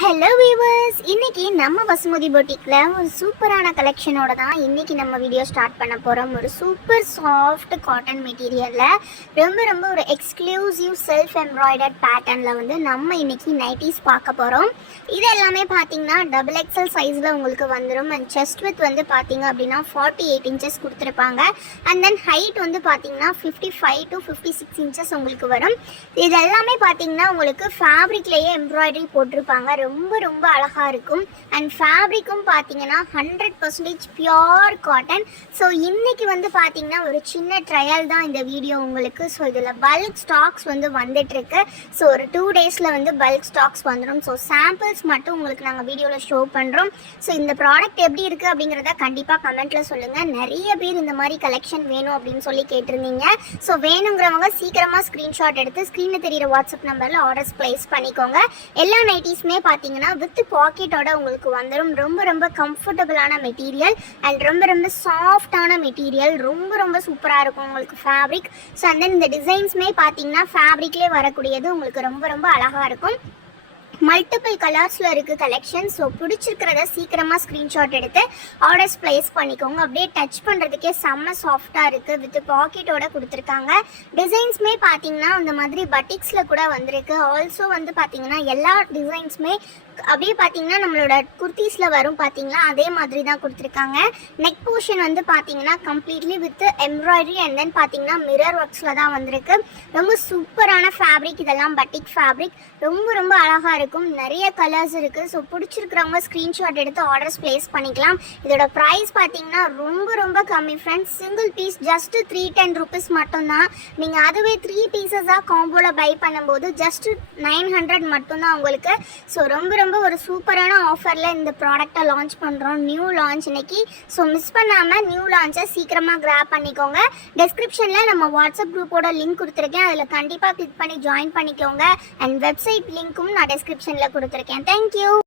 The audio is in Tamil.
ஹலோ வீவர்ஸ், இன்னைக்கு நம்ம வசுமதி பொட்டிக்ல ஒரு சூப்பரான கலெக்ஷனோட தான் இன்னைக்கு நம்ம வீடியோ ஸ்டார்ட் பண்ண போகிறோம். ஒரு சூப்பர் சாஃப்ட் காட்டன் மெட்டீரியலில் ரொம்ப ஒரு எக்ஸ்க்ளூசிவ் செல்ஃப் எம்ப்ராய்டர்ட் பேட்டர்னில் வந்து நம்ம இன்னைக்கு நைட்டிஸ் பார்க்க போகிறோம். இது எல்லாமே பார்த்தீங்கன்னா டபுள் எக்ஸல் சைஸில் உங்களுக்கு வந்துடும். அண்ட் செஸ்ட் வித் வந்து பார்த்தீங்க அப்படின்னா 48 இன்ச்சஸ் கொடுத்துருப்பாங்க. அண்ட் தென் ஹைட் வந்து பார்த்தீங்கன்னா 55 to 56 இன்ச்சஸ் உங்களுக்கு வரும். இது எல்லாமே பார்த்தீங்கன்னா உங்களுக்கு ஃபேப்ரிக்லேயே எம்ப்ராய்டரி போட்டிருப்பாங்க. ரொம்ப அழகாக இருக்கும். அண்ட் ஃபேப்ரிக்கும் பார்த்தீங்கன்னா 100% பியோர் காட்டன். ஸோ இன்றைக்கி வந்து பார்த்தீங்கன்னா ஒரு சின்ன ட்ரையல் தான் இந்த வீடியோ உங்களுக்கு. ஸோ இதில் பல்க் ஸ்டாக்ஸ் வந்து வந்துட்டுருக்கு. ஸோ ஒரு 2 டேஸில் வந்து பல்க் ஸ்டாக்ஸ் வந்துடும். ஸோ சாம்பிள்ஸ் மட்டும் உங்களுக்கு நாங்கள் வீடியோவில் ஷோ பண்ணுறோம். ஸோ இந்த ப்ராடக்ட் எப்படி இருக்குது அப்படிங்கிறத கண்டிப்பாக கமெண்ட்டில் சொல்லுங்கள். நிறைய பேர் இந்த மாதிரி கலெக்ஷன் வேணும் அப்படின்னு சொல்லி கேட்டிருந்தீங்க. ஸோ வேணுங்கிறவங்க சீக்கிரமாக ஸ்க்ரீன்ஷாட் எடுத்து ஸ்க்ரீனில் தெரிகிற வாட்ஸ்அப் நம்பரில் ஆர்டர்ஸ் ப்ளேஸ் பண்ணிக்கோங்க. எல்லா நைட்டிஸுமே பார்த்தீங்கன்னா வித் பாக்கெட்டோட உங்களுக்கு வந்துடும். ரொம்ப கம்ஃபர்டபுளான மெட்டீரியல் அண்ட் ரொம்ப சாஃப்டான மெட்டீரியல். ரொம்ப சூப்பராக இருக்கும் உங்களுக்கு ஃபேப்ரிக். ஸோ அண்ட் தென் இந்த டிசைன்ஸுமே பார்த்தீங்கன்னா ஃபேப்ரிக்லேயே வரக்கூடியது உங்களுக்கு ரொம்ப அழகாக இருக்கும். மல்டிபிள் கலர்ஸில் இருக்குது கலெக்ஷன். ஸோ பிடிச்சிருக்கிறத சீக்கிரமாக ஸ்க்ரீன்ஷாட் எடுத்து ஆர்டர்ஸ் ப்ளேஸ் பண்ணிக்கோங்க. அப்படியே டச் பண்ணுறதுக்கே செம்ம சாஃப்டாக இருக்குது. வித் பாக்கெட்டோட கொடுத்துருக்காங்க. டிசைன்ஸுமே பார்த்தீங்கன்னா இந்த மாதிரி பட்டிக்ஸில் கூட வந்திருக்கு. ஆல்சோ வந்து பார்த்தீங்கன்னா எல்லா டிசைன்ஸுமே அப்படியே பார்த்தீங்கன்னா நம்மளோட குர்த்திஸில் வரும் பார்த்தீங்களா, அதே மாதிரி தான் கொடுத்துருக்காங்க. நெக் போர்ஷன் வந்து பார்த்தீங்கன்னா completely with embroidery and then பார்த்தீங்கன்னா மிரர் ஒர்க்ஸில் தான் வந்திருக்கு. ரொம்ப சூப்பரான ஃபேப்ரிக். இதெல்லாம் பட்டிக் ஃபேப்ரிக். ரொம்ப அழகாக இருக்கும். நிறைய கலர்ஸ் இருக்குது. ஸோ பிடிச்சிருக்கிறவங்க ஸ்க்ரீன்ஷாட் எடுத்து ஆர்டர்ஸ் ப்ளேஸ் பண்ணிக்கலாம். இதோட ப்ரைஸ் பார்த்தீங்கன்னா ரொம்ப கம்மி friends. Single piece just 310 rupees மட்டும்தான். நீங்கள் அதுவே 3 பீசஸாக காம்போவில் பை பண்ணும்போது ஜஸ்ட் 900 மட்டும்தான் உங்களுக்கு. ஸோ ரொம்ப ஒரு சூப்பரான ஆஃபரில் இந்த ப்ராடக்டை லான்ச் பண்ணுறோம். நியூ லான்ச் இன்னைக்கு. ஸோ மிஸ் பண்ணாமல் நியூ லான்ச்சை சீக்கிரமாக கிராப் பண்ணிக்கோங்க. டிஸ்கிரிப்ஷனில் நம்ம வாட்ஸ்அப் குரூப்போட லிங்க் கொடுத்துருக்கேன். அதில் கண்டிப்பாக கிளிக் பண்ணி ஜாயின் பண்ணிக்கோங்க. அண்ட் வெப்சைட் லிங்க்கும் நான் டிஸ்கிரிப்ஷனில் கொடுத்துருக்கேன். தேங்க்யூ.